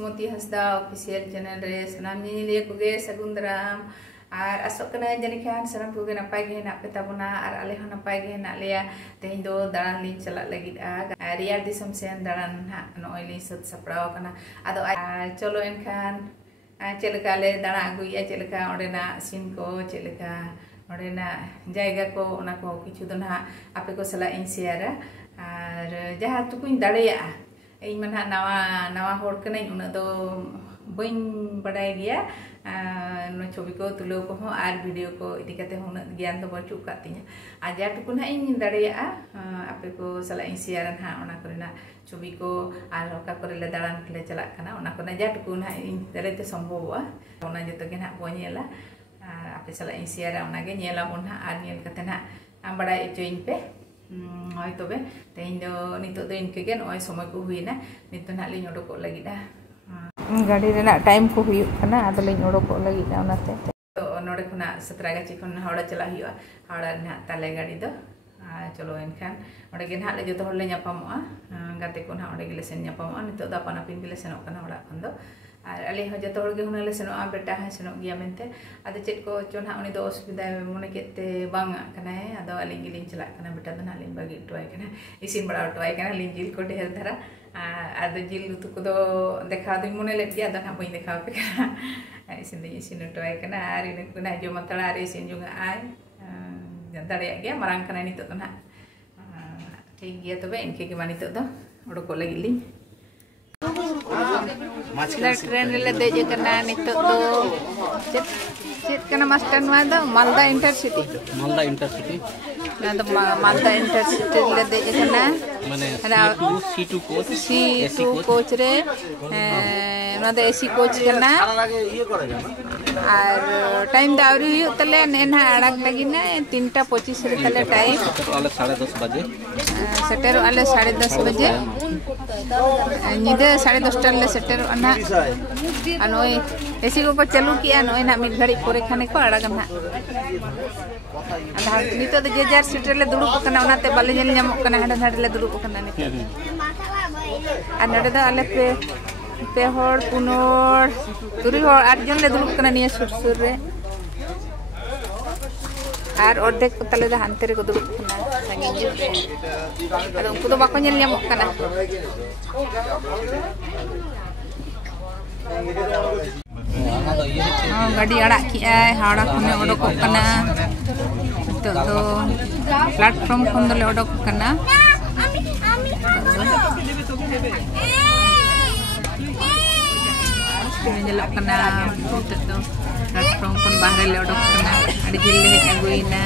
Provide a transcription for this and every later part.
सुमति Hansda official channel रे सनाम निलिया कोगे सगुन दाराम और आसोग कना जानि खान सानाम कोगे नपाय गे हेना पे ताबोना और आले हन नपाय गे हेना लेया तेहें दो दाड़ान लिंग चला लगिद आ रियार दिसम सेन दाड़ान हा नोय लिंग सद सपड़ाव कना आदो चलो एनखान चेलका ले दाड़ा अगुया चेलका ओडेना सीन को चेलका ओडेना जायगा को ओना को किछु दो ना आपे को सला इन शेयरा और जहाँ टुकुन दाड़ेया इन मन नवा नवा होड़ कनाई उना दो बइन बड़ाय गया नो छवि को तुलो को और वीडियो को इदी कते उना ज्ञान तो बचु कातिया आ जा टुकुन हा इन दाड़ेया आपे को सला इन शेयर हा ओना करना छवि को और ओका करे ले दाड़ान ले चला कना ओना को जा टुकुन हा इन दाड़ेते संभववा ओना जतो के ना बोनेला आपे सला इन शेयर ओना गे नेला बोन हा आर नेल कते ना आम बड़ाय चोइन पे हय तबे तेहें दो नितो दो इनके गे नय समय को हुईना नितो ना लिंग ओडको लगिदा गाड़ी रेना टाइम को हुई कना आदो लिंग ओडको लगिदा ओनाते तो नोडे खुना 17 गाची खन हावड़ा चला हुआ हावड़ा ना ताले गाड़ी दो चलो एनखान ओडे गे ना ले जतो हर ले न्यापामोआ गाते को ना ओडे गे ले सेन न्यापामोआ नितो दा पाना पिन गे ले सेनोक कना ओडा खन दो और अले हो जतो हर गे हुना ले सेनोआ बेटा है सेनोक गिया मेनते आदो चेत को चोना उनी दो असुविधा मने केते बांग कना है आदो अलिंग गिलिंग चला कना बेटा दो ना लिंग बागी टोय कना इसिन बड़ा टोय कना लिंग जिल को ढेर धरा आदो जिल उतु को दो देखा दो मने ले दिया दो ना बई देखा पे कना इसिन टोय कना आर इन कुना जो मतला आर इसिन जुंगा आय दाड़े गया मारांग कना नितो दो ना ठीक गया तबे इनके के मानितो दो ओडो को लगिली ट्रेन रे देज कना नितो दो चेत कना मास्टर मा दो मालदा इंटरसिटी ना दो मालदा इंटरसिटी ले देज कना माने C2 कोच रे ना दो एसी कोच कना और टाइम दावरी हुई तले नेना अड़क लगिना 3:25 रे तले टाइम आले 10:30 बजे सेटर आले 10:30 बजे निदे 10:30 ले सेटर अना अनोय एसी को चालू किया नोय ना मिड घड़ी पोरे खाने को अड़गन ना आधा नितो दे जेजार सेटर ले दुड़ुप कना ओनाते बाले नेल न्यामक कना हडा हडा ले दुड़ुप कना ने आ नडे दा आले पे होड़ पुनोड़ तुरी होड़ 8 जन ले दुड़ुप कना निया सुर रे और अर्धेक को तले दा हानते रे को दुड़ुप कना संगे अदो उनको तो बाको नेल न्यामक कना गाड़ी अड़ा की आय हावड़ा खने ओडोक कना तो प्लेटफॉर्म खन दले ओडोक कना जलक कना तो प्लेटफॉर्म खन बाहर ले ओडोक कना अड़ी जिल ले हेज अगुइना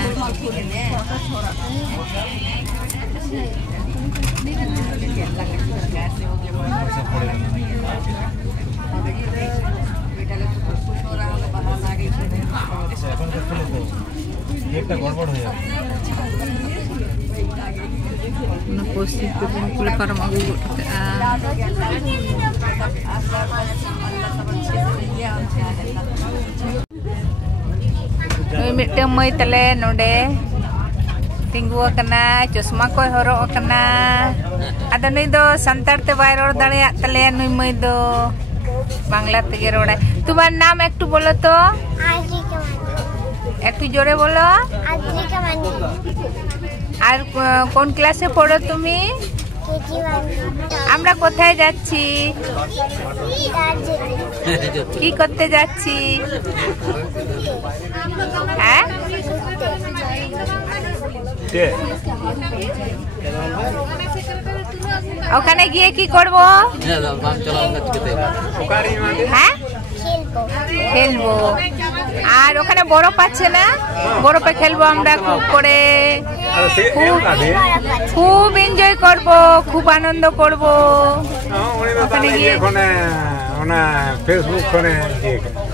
একটা গড়বড় হয়ে যাবে না পোস্টিং पे कुल परम अगु नोय मिटे मई तले नोडे तिंगु कना चश्मा को हरो कना आदो नई दो संतार ते बाय रोड दाड़िया तले नई मई दो बांग्ला तेगे रोड़ा तुम्हार नाम एकटू बोलो तो একটু জোরে বলো আর কোন ক্লাসে পড়ো তুমি আমরা কোথায় যাচ্ছি কি করতে যাচ্ছি হ্যাঁ ওখানে গিয়ে কি করব হ্যাঁ খেলবো আর ওখানে বরফ আছে না বরফে খেলবো আমরা খুব করে খুব এনজয় করব খুব আনন্দ করব ওখানে গিয়ে ওনা ফেসবুক করে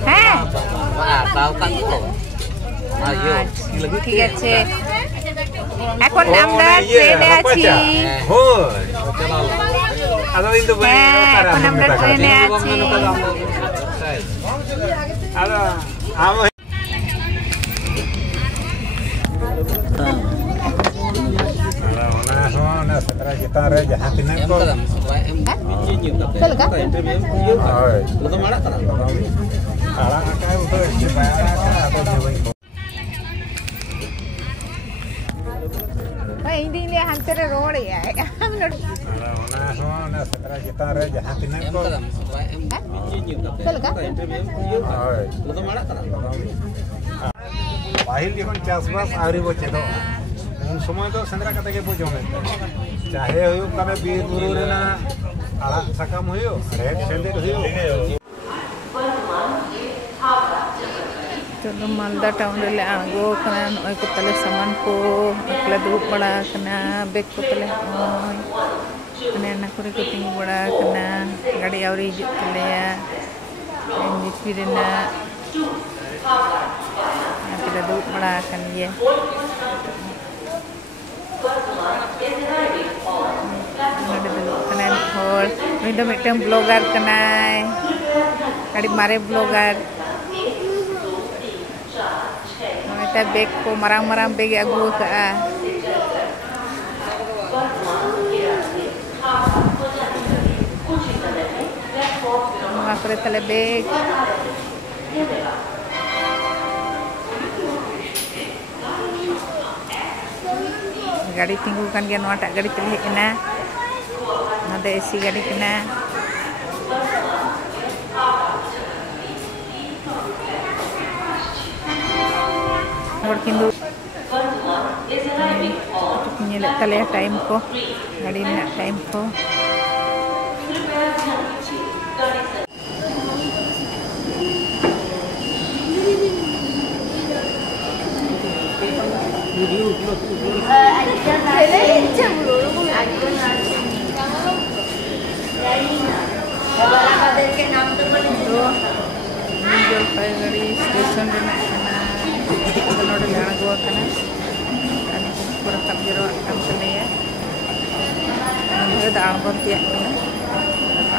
হ্যাঁ ঠিক আছে এখন আমরা ট্রেনে আছি এখন আমরা ট্রেনে আছি ना सत्रह चितान रे जहां तिना को चल का तो मारा करा आड़ा का उतो बाया का तो जवई भाई indi ले hantar road ya am no ना सत्रह चितान रे जहां तिना को चल का तो मारा करा पाहिल जखन चासबास आवरी बो चेदो उन समय तो सेंद्रा कते के बो जमे चाहे हुयो कने बीर बुरु रेना आड़ा सकाम हुयो रेड सेंदेर हुयो चलो मालदा टाउन रे आगो कना नय को तले सामान को एकला दुब बड़ा कना बैग को तले कने ना करे को तिंग बड़ा कना गाड़ी आवरी हिजु तले निपिरेना kita duduk melakan dia. Ada duduk kanan hall. Ini dah macam blogger kenai. Adik mare blogger. Kita beg ko marang-marang beg agu ke ah. Makre tele beg. गाड़ी तिंगू kan गया नोटा गाड़ी चले कना नदे एसी गाड़ी कना और किंदु nyele tale time ko गाड़ी ना time को जलपाईगुड़ी स्टेशन नोड़े आगो पूरा कब जरो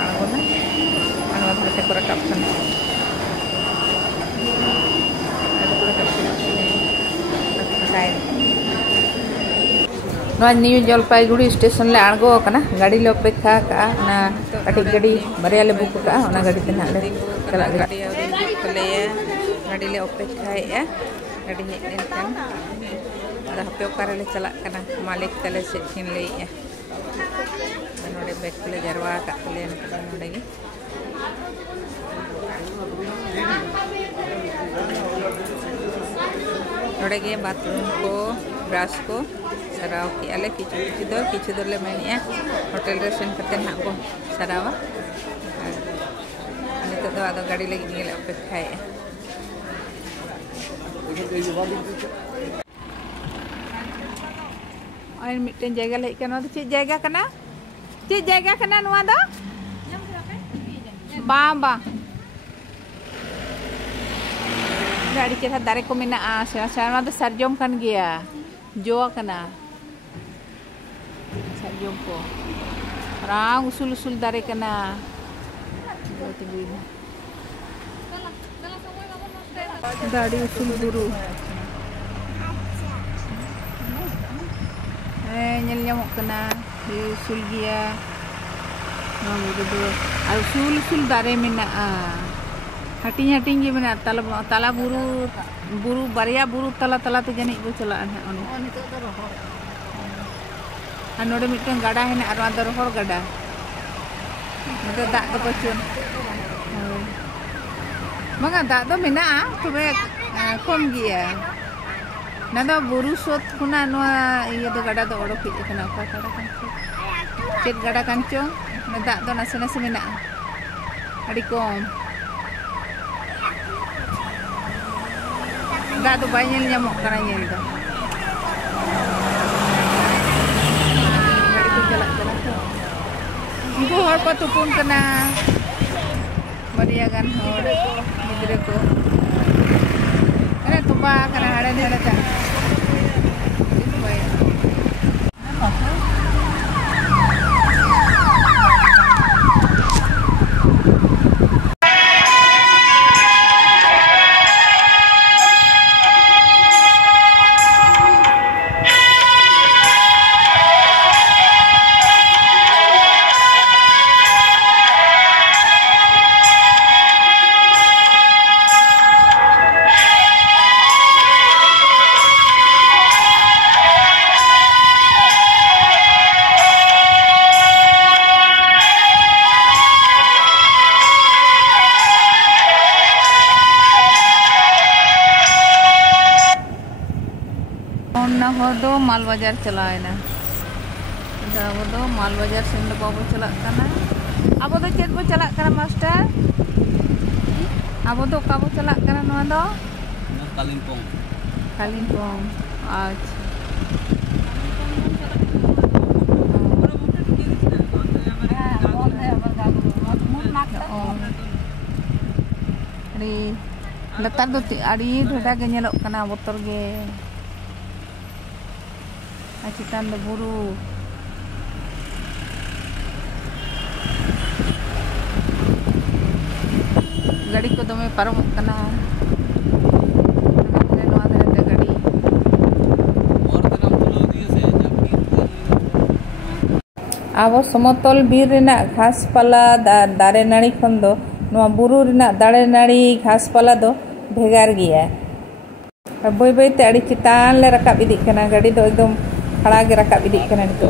आगोन आगोना पूरा कब न्यू जलपाईगुड़ी स्टेशन ले आगो गाड़ी ले अपेक्षा का कटी गाड़ी बारे ले बुक का गाड़ी ते ले चला गाड़ी गाड़ी ले अपेक्षा गाड़ी हेन हपे ओकारे ले चला मालिक तले से फिन ले नोडे बैग ले जरवा का ले नोडे गे नोडे गे बाथरूम को ब्रश को सराव की आले किछु दो ले मेनिया होटल रे सेन करते ना को सरावा नितो दो आदो गाड़ी लगी निले अपेक्षा है और मिटन जगह ले कना तो चे जगह कना नुआ दो बा गाड़ी के दारे को मेना सेना दो सरजम kan गया जो कना सरजम को रांग उसूल दारे कना गाड़ी उसूल बुरु nyel nyamuk kena di usul dia usul dare mena'a hating-hating ge mena tala buru baria buru tala te janik bo chalaan ha oni node miteng gada hena ar ada rohor gada node dak do pacun manga dak do mena'a tobe kom gia nada buru sot kuna noa iya do gada do odok hije kana apa gada kancho chet gada kancho nada do nase mena adi kom dak do banyak nyamuk kana nyel do gadi ko jalan ibu hor ko tupun kana bariagan hor gidre ko ತುಂಬಾ ಕನ ಹಳೆ ಹಳೆ do mal bajar chalaina. Abo do mal bajar sen do babo chalak kana. Abo do chet bo chalak kana master? Abo do kabo chalak kana noa do? Kalimpong. Kalimpong. Acha. Letar do adi dhada ge nyelok kana botor ge. Acitan do buru. Gadi ko dome paromok kana. Abo somotol bir rena घास pala dare nari khon do noa buru rena dare nari घास pala do bhegar giya. Boy boy te adi chitan le rakab idik kana gadi do ekdom khada ge rakab idik kana nito.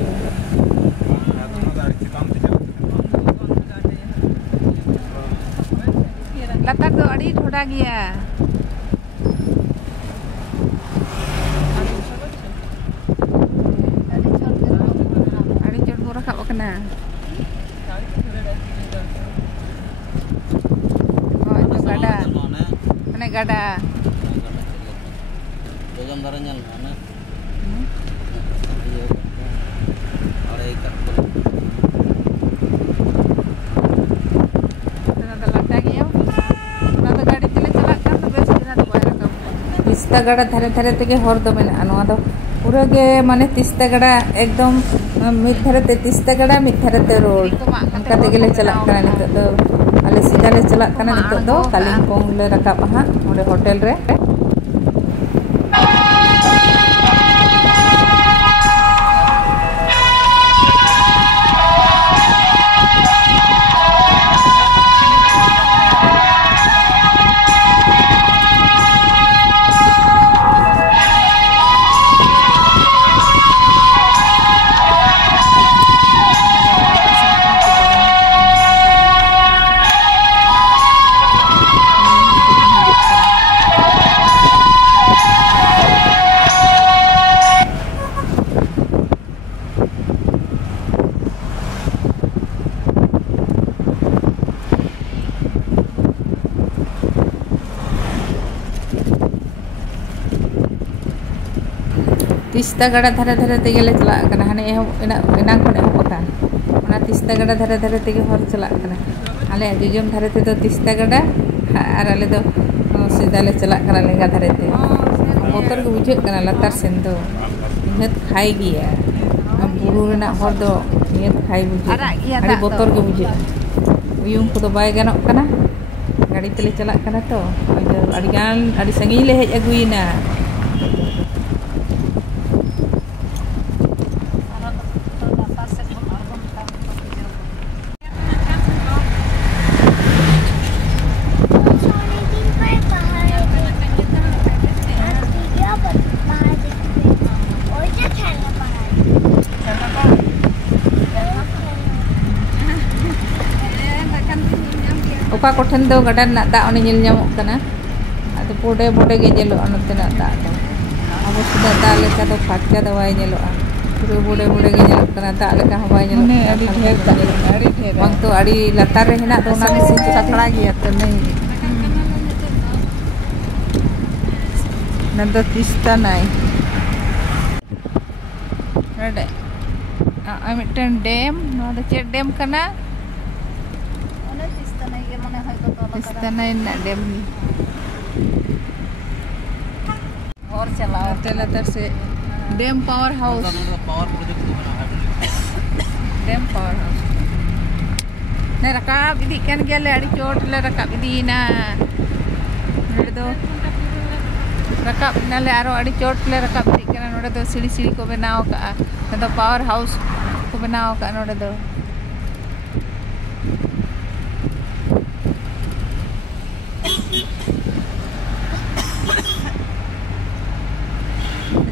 Latar do adi thoda giya. Kena. Oh itu gada. Mana gada? Jangan darahnya mana? Iya. Ada ikat. Ada lagi ya? Ada gadi tele celak kan tuh bes kita tuh bayar kamu. Tista gada thare tege hor do mena anu ado. पूरा के माने तिस्ता गड़ा एकदम मिथरते तिस्ता गड़ा मिथरते road अंका तेगेले चला कना नितो दो आले सीधा ले चला कना नितो दो कालिंपोंग ले रकाब हा ओडे होटल रे तिस्ता गड़ा धरे धरे तेगेले चला कना हाने एना खन एहबका ओना तिस्ता गड़ा धरे धरे तेगे हर चला कना आले जोजम धरे ते तो तिस्ता गड़ा आर आले दो सीधा ले चला कना लेगा धरे ते बोतर के बुझे कना लतार सेन दो निहत खाई गिया बुरु रेना हर दो निहत खाई बुझे आड़ी बोतर के बुझे उयुम को तो बाय गानोक कना गाड़ी तेले चला कना तो आड़ी गान आड़ी संगी ले hedge अगुइना oka koten do gada na da oni nyel nyamok kana ado bode bode ge jelo anote na da do abo sudah da le ka do phatka da wai jelo a pure bode bode ge jelo kana da le ka hawai jelo ne adi dher da adi dher bang to adi latar re hena do na ni sin sakla ge at nei nando tista nai rade I mitten dam no da chet dam kana istana na dam और चलाओ तेलतर से dam power house power project को बना है dam power house ने Rakab इदी kan gele adi chot le rakab idina node do rakab nale aro adi chot le rakab idi kana node do siri siri ko बनाओ का तो power house को बनाओ का नोडे दो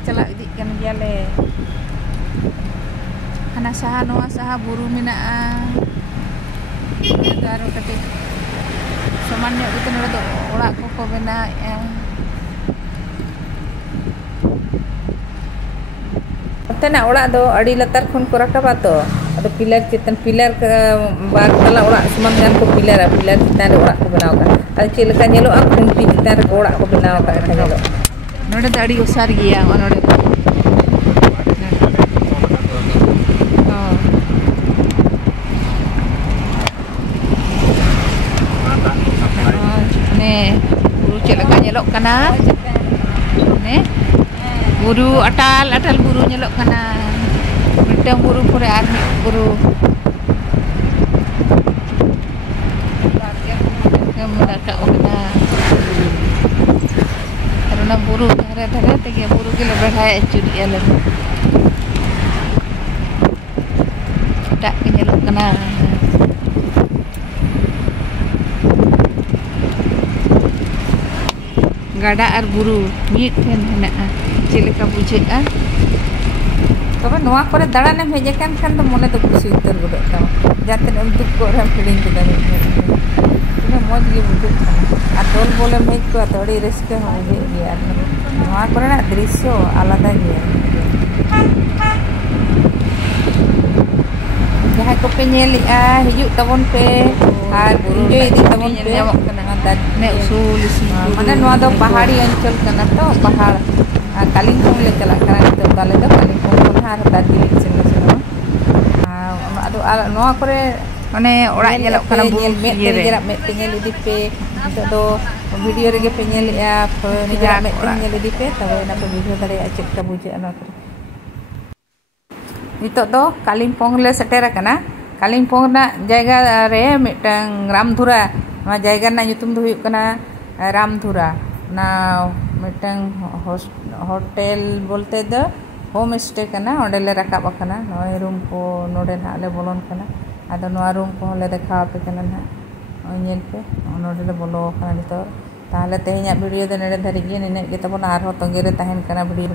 चला इदी kan gele hana saha noa saha buru menaa daro kate samannya gitu node do orak ko bena Tena orak do adi latar khon ko rakaba to ado pilar chitan pilar bar tala orak seman gan ko pilar chitan orak ko benaw ka ado che leka nyelo a khunti chitan re orak ko benaw ka ka nyelo node da adi usar giya node ne buru che leka nyelo kana ne buru atal buru nyelok kana mitang buru pore ar buru kamera ka ona karena buru dhare tege buru ke lebih curi ala tak nyelok kana gada ar buru mid pen henaa Cilika bujekan, tapi nuah kore daran yang mejakan kan tuh mulai tuh kusi utar bodoh tau, jangan untuk kore feeling kita nih, ini mau jadi bujuk kan, atau boleh make ko atau di risk mau jadi, nuah kore nak drisyo alada dia, jangan ko penyeli hijuk tabon pe, enjoy di tabon pe, nek usul mana nuah do pahari ancol kan atau pahar Kalimpong le chalak kana itu kale do Kalimpong kon har dadi sino ado noa kore mane orak nyelok kana buru nyelok met penyel dipe itu do video rege penyel ya penjara met penyel dipe tawe na video tadi acek ka buje ana kore itu do Kalimpong le setera kana Kalimpong na jaiga re mitang Ramdhura na jaiga na nyutum do huyuk kana Ramdhura na mitang hotel bolte do home stay kana onde le rakab kana noy room ko node na le bolon kana ado noa room ko le dekha pe kana na nyel pe node le bolo kana nito tahle tehnya video de nede dhari gi nene ge tabon arho tonge re tahen kana video